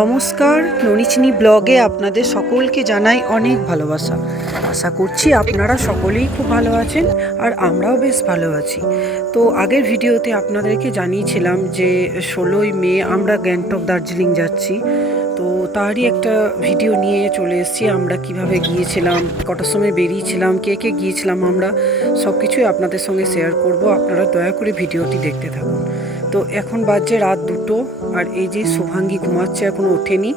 নমস্কার, ননিচিনি ব্লগে আপনাদের সকলকে জানাই অনেক ভালোবাসা। আশা করছি আপনারা সকলেই খুব ভালো আছেন আর আমরাও বেশ ভালো আছি। তো আগের ভিডিওতে আপনাদেরকে জানিয়েছিলাম যে 16ই মে আমরা গ্যাংটক দার্জিলিং যাচ্ছি। তো তারই একটা ভিডিও নিয়ে চলে এসেছি। আমরা কিভাবে গিয়েছিলাম, কটার সময় বেরিয়েছিলাম, কে কে গিয়েছিলাম, আমরা সব কিছুই আপনাদের সঙ্গে শেয়ার করব। আপনারা দয়া করে ভিডিওটি দেখতে থাকুন। তো এখন বাজছে রাত 2টো, আর এই যে শুভাঙ্গী ঘুমাচ্ছে, এখনও ওঠেনি।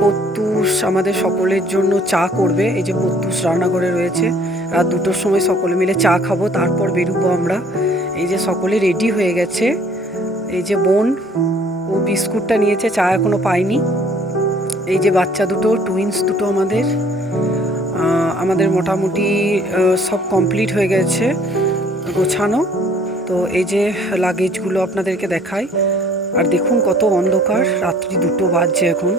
প্রত্যুষ আমাদের সকলের জন্য চা করবে। এই যে প্রত্যুষ রান্নাঘরে রয়েছে। রাত 2টোর সময় সকলে মিলে চা খাবো, তারপর বেরোবো আমরা। এই যে সকলে রেডি হয়ে গেছে। এই যে বোন, ও বিস্কুটটা নিয়েছে, চা এখনও পায়নি। এই যে বাচ্চা দুটো, টুইন্স দুটো আমাদের মোটামুটি সব কমপ্লিট হয়ে গেছে গোছানো। তো এই যে লাগেজগুলো আপনাদেরকে দেখাই। আর দেখুন কত অন্ধকার, রাত্রি 2টো বাজছে এখন।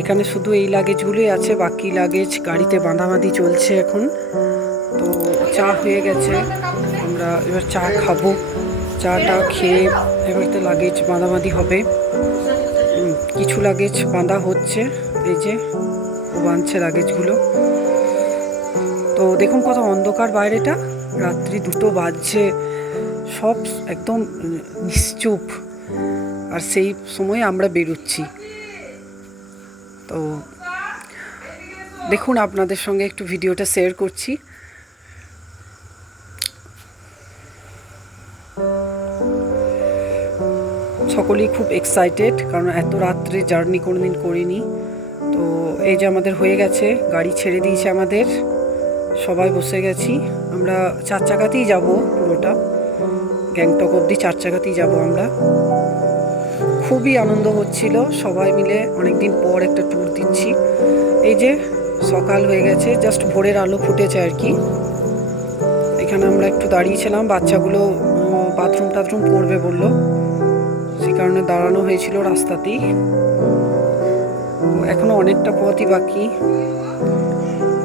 এখানে শুধু এই লাগেজগুলোই আছে, বাকি লাগেজ গাড়িতে বাঁধাবাঁধি চলছে এখন। তো চা হয়ে গেছে, আমরা এবার চা খাবো। চাটা খেয়ে এবারে লাগেজ বাঁধাবাঁধি হবে। কিছু লাগেজ বাঁধা হচ্ছে, এই যে ও বাঁধছে লাগেজগুলো। তো দেখুন কত অন্ধকার বাইরেটা, রাত্রি 2টো বাজছে, সব একদম নিশ্চুপ। আর সেই সময় আমরা বেরোচ্ছি। তো দেখুন, আপনাদের সঙ্গে একটু ভিডিওটা শেয়ার করছি। সকলেই খুব এক্সাইটেড, কারণ এত রাত্রে জার্নি কোনোদিন করিনি। তো এই যে আমাদের হয়ে গেছে, গাড়ি ছেড়ে দিয়েছে আমাদের, সবাই বসে গেছি। আমরা 4 চাকাতেই যাব, পুরোটা গ্যাংটক অবধি 4 চাকাতেই যাব আমরা। খুবই আনন্দ হচ্ছিল, সবাই মিলে অনেকদিন পর একটা ট্যুর দিচ্ছি। এই যে সকাল হয়ে গেছে, জাস্ট ভোরের আলো ফুটেছে আর কি। এখানে আমরা একটু দাঁড়িয়েছিলাম, বাচ্চাগুলো বাথরুম টাথরুম করবে বললো, সেই কারণে দাঁড়ানো হয়েছিল রাস্তাতেই। এখনো অনেকটা পথই বাকি।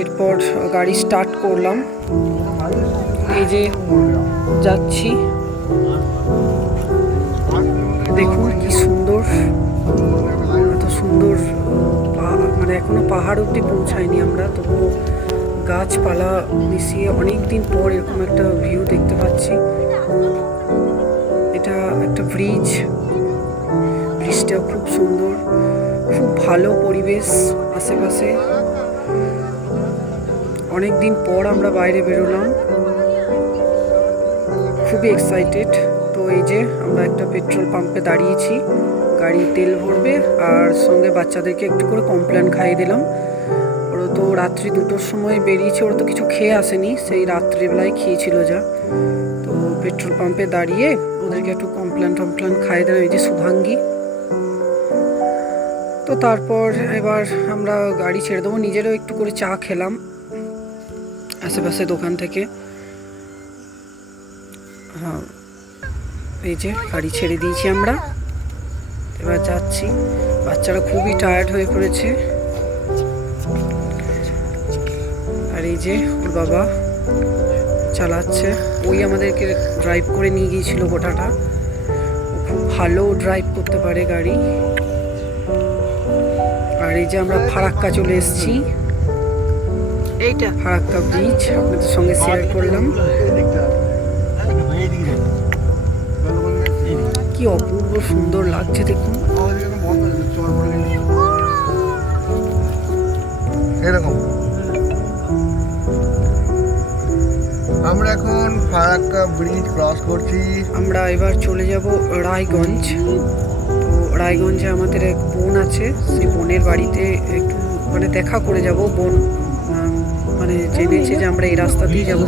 এরপর গাড়ি স্টার্ট করলাম। এই যে যাচ্ছি, দেখুন কি সুন্দর, এত সুন্দর। মানে এখনো পাহাড় অবধি পৌঁছায়নি আমরা, তবু গাছপালা মিশিয়ে অনেক দিন পর এরকম একটা ভিউ দেখতে পাচ্ছি। এটা একটা ব্রিজ, ব্রিজটা খুব সুন্দর, খুব ভালো পরিবেশ আশেপাশে। অনেক দিন পর আমরা বাইরে বেরোলাম, খুবই এক্সাইটেড। তো এই যে আমরা একটা পেট্রোল পাম্পে দাঁড়িয়েছি, গাড়ি তেল ভরবে, আর সঙ্গে বাচ্চাদেরকে একটু করে কমপ্লেন খাইয়ে দিলাম। ওরা তো রাত্রি 2টোর সময় বেরিয়েছে, ওরা তো কিছু খেয়ে আসেনি, সেই রাত্রিবেলায় খেয়েছিল যা। তো পেট্রোল পাম্পে দাঁড়িয়ে ওদেরকে একটু কমপ্লেন খাইয়ে দিলাম। এই যে শুভাঙ্গী। তো তারপর এবার আমরা গাড়ি ছেড়ে দেবো। নিজেরও একটু করে চা খেলাম আশেপাশে দোকান থেকে। হ্যাঁ, এই যে গাড়ি ছেড়ে দিয়েছি আমরা, এবার যাচ্ছি। বাচ্চারা খুবই টায়ার্ড হয়ে পড়েছে। আর এই যে ওর বাবা চালাচ্ছে, ওই আমাদেরকে ড্রাইভ করে নিয়ে গিয়েছিল গোটাটা। ও খুব ভালো ড্রাইভ করতে পারে গাড়ি। আর এই যে আমরা ফারাক্কা চলে এসেছি, এইটা ফারাক্কা ব্রিজ আপনাদের সঙ্গে শেয়ার করলাম। কি অপূর্ব সুন্দর লাগছে দেখুন। এরকম আমরা এখন ফারাক্কা ব্রিজ ক্রস করছি। আমরা এবার চলে যাব রায়গঞ্জ। তো রায়গঞ্জে আমাদের এক বোন আছে, সেই বোনের বাড়িতে একটু মানে দেখা করে যাব। বোন মানে জেনেছে যে আমরা এই রাস্তা দিয়ে যাবো,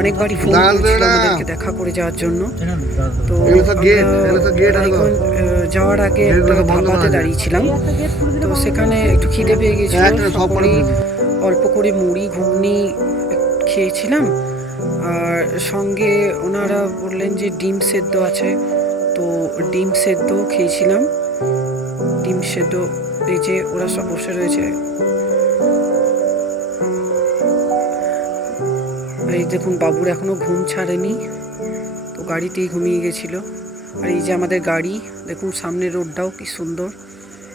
অনেকবারই ফোন করেছিল আমাদেরকে দেখা করে যাওয়ার জন্য। তো রায়গঞ্জ যাওয়ার আগে একটা ধাবাতে দাঁড়িয়েছিলাম, তো সেখানে একটু খিদে পেয়ে গেছিল। সকলেই অল্প করে মুড়ি ঘুগনি খেয়েছিলাম, আর সঙ্গে ওনারা বললেন যে ডিম সেদ্ধ আছে, তো ডিম সেদ্ধ খেয়েছিলাম। ডিম সেদ্ধ, এই যে ওরা সব বসে রয়েছে। এই দেখুন বাবুর এখনো ঘুম ছাড়েনি, তো গাড়িতেই ঘুমিয়ে গেছিল। আর এই যে আমাদের গাড়ি, দেখুন সামনের রোডটাও কি সুন্দর,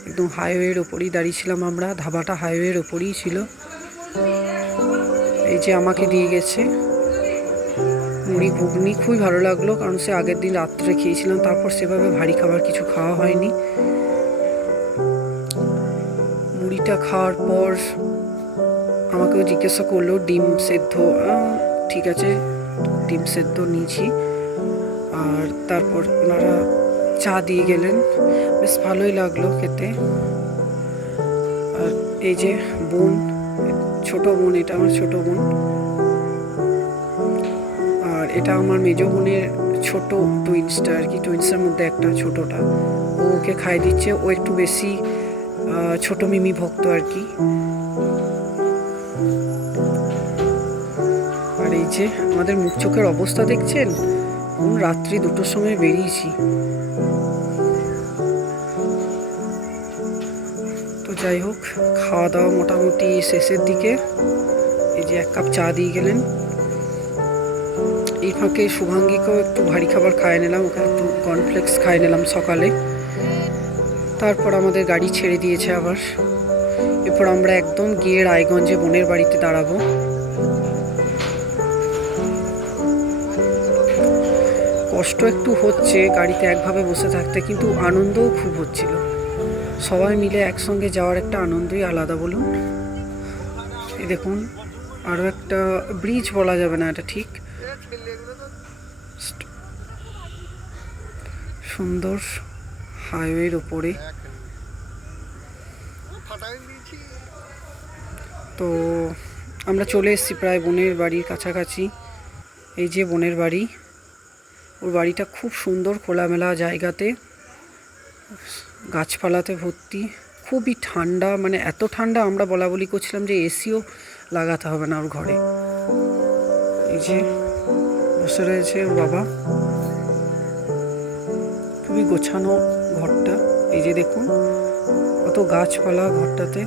একদম হাইওয়ের ওপরেই দাঁড়িয়েছিলাম আমরা, ধাবাটা হাইওয়ের ওপরেই ছিল। এই যে আমাকে দিয়ে গেছে মুড়ি ঘুগনি, খুবই ভালো লাগলো, কারণ সে আগের দিন রাত্রে খেয়েছিলাম, তারপর সেভাবে ভারী খাবার কিছু খাওয়া হয়নি। মুড়িটা খাওয়ার পর আমাকেও জিজ্ঞাসা করলো ডিম সেদ্ধ, ঠিক আছে ডিম সেদ্ধ নিয়েছি। আর তারপর ওনারা চা দিয়ে গেলেন, বেশ ভালোই লাগলো খেতে। আর এই যে বোন, ছোট বোন, এটা আমার ছোট বোন, আর এটা আমার মেজো বোনের ছোট টুইন্সটা আর কি, টুইন্সের মধ্যে একটা ছোটটা, ওকে খাই দিচ্ছে। ও একটু বেশি ছোট মিমি ভক্ত আর কি। আর এই যে আমাদের মুখ চোখের অবস্থা দেখছেন, রাত্রি 2টোর সময় বেরিয়েছি। তো যাই হোক, খাওয়া দাওয়া মোটামুটি শেষের দিকে। এই যে 1 কাপ চা দিয়ে গেলেন। এই ফাঁকে শুভাঙ্গীকেও একটু ভারী খাবার খাইয়ে নিলাম, ওকে একটু কর্নফ্লেক্স খাইয়ে নিলাম সকালে। তারপর আমাদের গাড়ি ছেড়ে দিয়েছে আবার। এরপর আমরা একদম গিয়ে রায়গঞ্জে বোনের বাড়িতে দাঁড়াবো। কষ্ট একটু হচ্ছে গাড়িতে একভাবে বসে থাকতে, কিন্তু আনন্দও খুব হচ্ছিল। সবাই মিলে একসঙ্গে যাওয়ার একটা আনন্দই আলাদা বলুন। এই দেখুন আরও একটা ব্রিজ, বলা যাবে না এটা ঠিক, সুন্দর হাইওয়ের ওপরে। তো আমরা চলে এসেছি প্রায় বোনের বাড়ির কাছাকাছি। এই যে বোনের বাড়ি, ওর বাড়িটা খুব সুন্দর, খোলামেলা জায়গাতে, গাছপালাতে ভর্তি, খুবই ঠান্ডা, মানে এত ঠান্ডা আমরা বলা বলি করছিলাম যে এসিও লাগাতে হবে না ওর ঘরে। এই যে বসে রয়েছে ওর বাবা, খুবই গোছানো ঘরটা। এই যে দেখুন কত গাছপালা ঘরটাতে।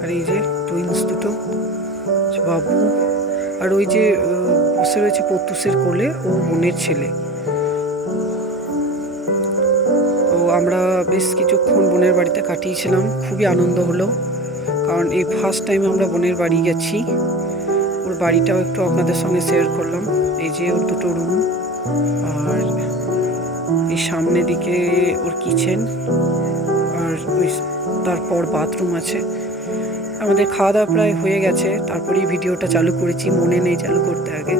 আর এই যে টুইন্স দুটো, বাবু, আর ওই যে বসে রয়েছে প্রত্যুষের কোলে, ও বোনের ছেলে। তো আমরা বেশ কিছুক্ষণ বোনের বাড়িতে কাটিয়েছিলাম, খুবই আনন্দ হলো, কারণ এই ফার্স্ট টাইম আমরা বোনের বাড়ি গেছি। ওর বাড়িটাও একটু আপনাদের সঙ্গে শেয়ার করলাম। এই যে ওর 2টো রুম, আর এই সামনে দিকে ওর কিচেন, আর ওই তারপর বাথরুম আছে। আমাদের খাওয়া দাওয়া প্রায় হয়ে গেছে, তারপরেই ভিডিওটা চালু করেছি, মনে নেই চালু করতে আগে।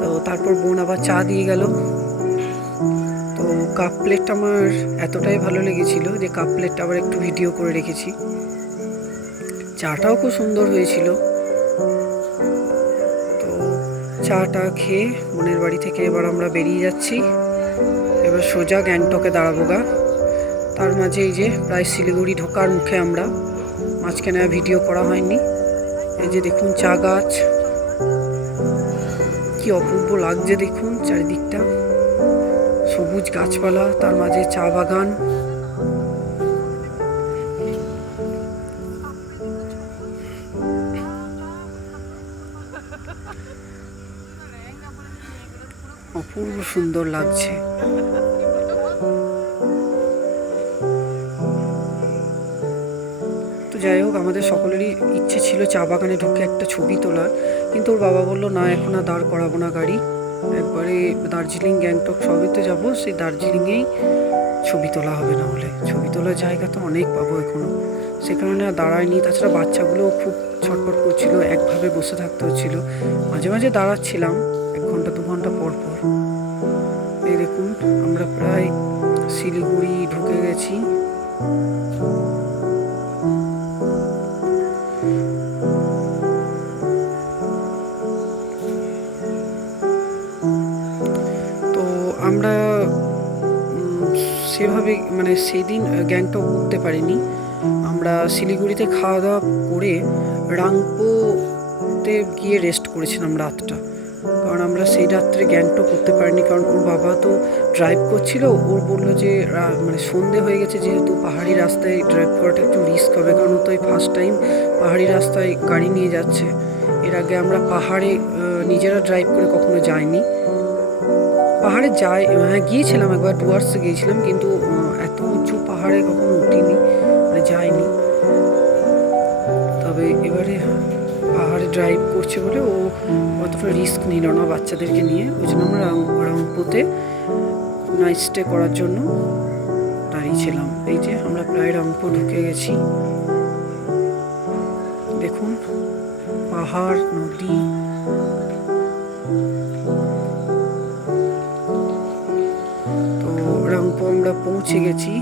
তো তারপর বোন আবার চা দিয়ে গেল। তো কাপ প্লেটটা আমার এতটাই ভালো লেগেছিল যে কাপ প্লেটটা আবার একটু ভিডিও করে রেখেছি। চাটাও খুব সুন্দর হয়েছিল। তো চাটা খেয়ে বোনের বাড়ি থেকে এবার আমরা বেরিয়ে যাচ্ছি। এবার সোজা গ্যাংটকে দাঁড়াবো গা। তার মাঝে এই যে প্রায় শিলিগুড়ি ঢোকার মুখে আমরা, মাঝখানে ভিডিও করা হয়নি। এই যে দেখুন চা গাছ, কি অপূর্ব লাগছে দেখুন চারিদিকটা, সবুজ গাছপালা, তার মাঝে চা বাগান। অপূর্ব সুন্দর লাগছে। তো যাই হোক, আমাদের সকলেরই ইচ্ছে ছিল চা বাগানে ঢুকে একটা ছবি তোলার, কিন্তু ওর বাবা বললো না, এখন আর দাঁড় করাবো না গাড়ি, একবারে দার্জিলিং গ্যাংটক সবই তো যাবো, সেই দার্জিলিংয়েই ছবি তোলা হবে, না হলে ছবি তোলার জায়গা তো অনেক পাবো এখনও, সে কারণে আর দাঁড়ায়নি। তাছাড়া বাচ্চাগুলোও খুব ছটফট করছিল, একভাবে বসে থাকতে হচ্ছিল, মাঝে মাঝে দাঁড়াচ্ছিলাম 1 ঘন্টা 2 ঘন্টা পর পর। এই দেখুন আমরা প্রায় শিলিগুড়ি ঢুকে গেছি। তো আমরা সেভাবে মানে সেদিন গ্যাংটক উঠতে পারিনি, আমরা শিলিগুড়িতে খাওয়া দাওয়া করে রাংপোতে গিয়ে রেস্ট করেছিলাম রাতটা, কারণ আমরা সেই রাত্রে গ্যাংটক করতে পারিনি, কারণ ওর বাবা তো ড্রাইভ করছিল। ওর বললো যে মানে সন্ধে হয়ে গেছে, যেহেতু পাহাড়ি রাস্তায় ড্রাইভ করাটা একটু রিস্ক হবে, কারণ ও তো এই ফার্স্ট টাইম পাহাড়ি রাস্তায় গাড়ি নিয়ে যাচ্ছে। এর আগে আমরা পাহাড়ে নিজেরা ড্রাইভ করে কখনো যাইনি। পাহাড়ে যাই, হ্যাঁ গিয়েছিলাম একবার, ডুয়ার্সে গিয়েছিলাম, কিন্তু এত উঁচু পাহাড়ে কখনো উঠিনি, মানে যাইনি। তবে এবারে পাহাড়ে ড্রাইভ করছে বলে ও অতটা রিস্ক নিল না বাচ্চাদেরকে নিয়ে, ওই জন্য আমরা রামপুতে নাইট স্টে করার জন্য দাঁড়িয়েছিলাম। এই যে আমরা প্রায় রামপুর ঢুকে গেছি। দেখুন পাহাড়, নদী, তো রামপুর আমরা পৌঁছে গেছি।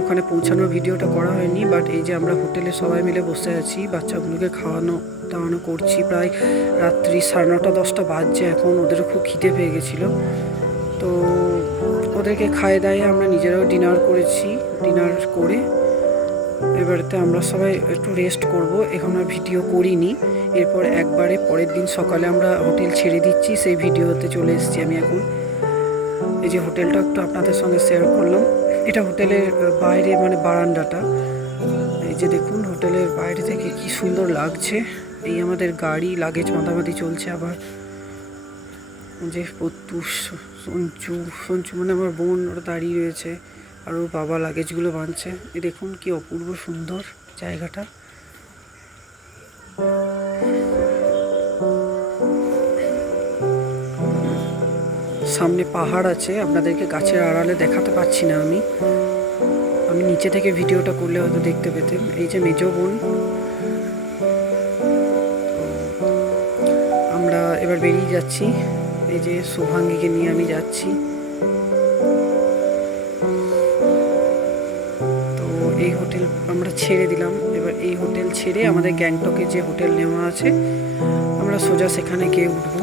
ওখানে পৌঁছানোর ভিডিওটা করা হয়নি, বাট এই যে আমরা হোটেলে সবাই মিলে বসে আছি, বাচ্চাগুলোকে খাওয়ানো দাওয়ানো করছি। প্রায় রাত্রি 9:30 10টা বাজছে এখন, ওদেরও খুব খিদে পেয়ে গেছিলো, তো ওদেরকে খাইয়ে দাইয়ে আমরা নিজেরাও ডিনার করেছি। ডিনার করে এবারেতে আমরা সবাই একটু রেস্ট করব, এখন আর ভিডিও করিনি। এরপর একবারে পরের দিন সকালে আমরা হোটেল ছেড়ে দিচ্ছি, সেই ভিডিওতে চলে এসেছি আমি এখন। এই যে হোটেলটা একটু আপনাদের সঙ্গে শেয়ার করলাম, এটা হোটেলের বাইরে, মানে বারান্দাটা। এই যে দেখুন হোটেলের বাইরে থেকে কি সুন্দর লাগছে। এই আমাদের গাড়ি লাগেজ বাঁধাবাঁধি চলছে। আবার যে প্রত্যুষ সঞ্চু মানে আমার বোন, ওরা দাঁড়িয়ে রয়েছে, আর ওর বাবা লাগেজগুলো বাঁধছে। এই দেখুন কি অপূর্ব সুন্দর জায়গাটা। সামনে পাহাড় আছে, আপনাদেরকে গাছের আড়ালে দেখাতে পাচ্ছি না আমি নিচে থেকে ভিডিওটা করলে হয়তো দেখতে পেতেন। এই যে মেজো বোন, আমরা এবার বেরিয়ে যাচ্ছি। এই যে শুভাঙ্গীকে নিয়ে আমি যাচ্ছি। তো এই হোটেল আমরা ছেড়ে দিলাম, এবার এই হোটেল ছেড়ে আমাদের গ্যাংটকে যে হোটেল নেওয়া আছে আমরা সোজা সেখানে গিয়ে উঠবো।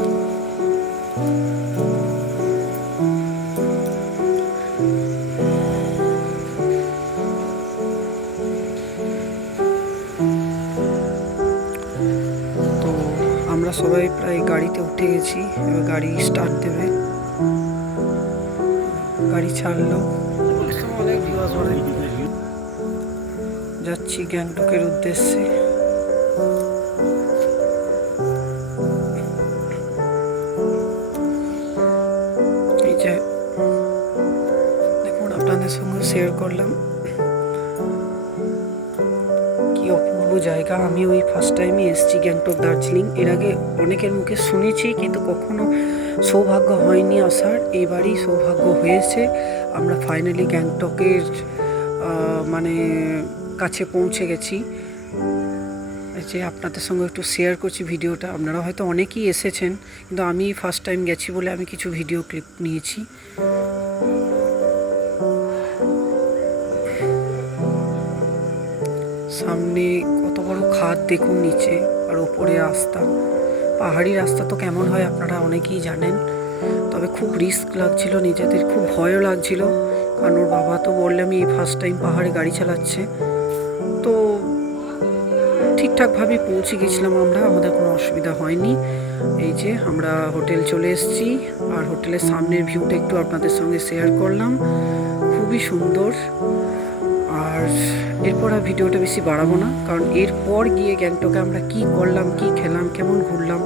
আমরা সবাই প্রায় গাড়িতে উঠে গেছি, এবার গাড়ি স্টার্ট দেবে। গাড়ি ছাড়লো, যাচ্ছি গ্যাংটকের উদ্দেশ্যে। এই যে দেখুন আপনাদের সঙ্গে শেয়ার করলাম কি অপূর্ব জায়গা। আমি ওই ফার্স্ট টাইমই এসেছি গ্যাংটক দার্জিলিং, এর আগে অনেকের মুখে শুনেছি কিন্তু কখনো সৌভাগ্য হয়নি আসার। এবারই সৌভাগ্য হয়েছে, আমরা ফাইনালি গ্যাংটকের মানে কাছে পৌঁছে গেছি। যে আপনাদের সঙ্গে একটু শেয়ার করছি ভিডিওটা। আপনারা হয়তো অনেকেই এসেছেন, কিন্তু আমি ফার্স্ট টাইম গেছি বলে আমি কিছু ভিডিও ক্লিপ নিয়েছি। সামনে কত বড় খাদ দেখুন নিচে, আর ওপরে রাস্তা। পাহাড়ি রাস্তা তো কেমন হয় আপনারা অনেকেই জানেন। তবে খুব রিস্ক লাগছিল, নিজেদের খুব ভয়ও লাগছিল, কারণ ওর বাবা তো বললাম এই ফার্স্ট টাইম পাহাড়ে গাড়ি চালাচ্ছে। তো ঠিকঠাকভাবে পৌঁছে গেছিলাম আমরা, আমাদের কোনো অসুবিধা হয়নি। এই যে আমরা হোটেল চলে এসেছি, আর হোটেলের সামনের ভিউটা একটু আপনাদের সঙ্গে শেয়ার করলাম, খুবই সুন্দর। আর এরপর আর ভিডিওটা বেশি বাড়াবো না, কারণ এরপর গিয়ে গ্যাংটকে আমরা কি করলাম, কি খেলাম, কেমন ঘুরলাম,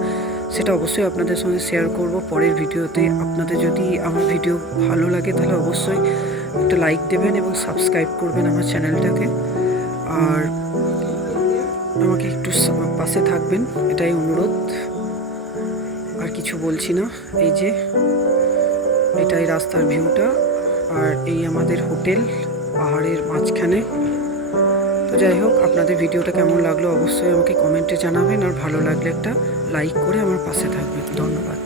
সেটা অবশ্যই আপনাদের সঙ্গে শেয়ার করব পরের ভিডিওতে। আপনাদের যদি আমার ভিডিও ভালো লাগে তাহলে অবশ্যই একটা লাইক দেবেন এবং সাবস্ক্রাইব করবেন আমার চ্যানেলটাকে, আর আমাকে একটু পাশে থাকবেন, এটাই অনুরোধ। আর কিছু বলছি না। এই যে এটাই রাস্তার ভিউটা, আর এই আমাদের হোটেল পাহাড়ের মাঝখানে। তো যাই হোক, আপনাদের ভিডিওটা কেমন লাগলো অবশ্যই আমাকে কমেন্টে জানাবেন, আর ভালো লাগলে একটা লাইক করে আমার পাশে থাকবেন। ধন্যবাদ।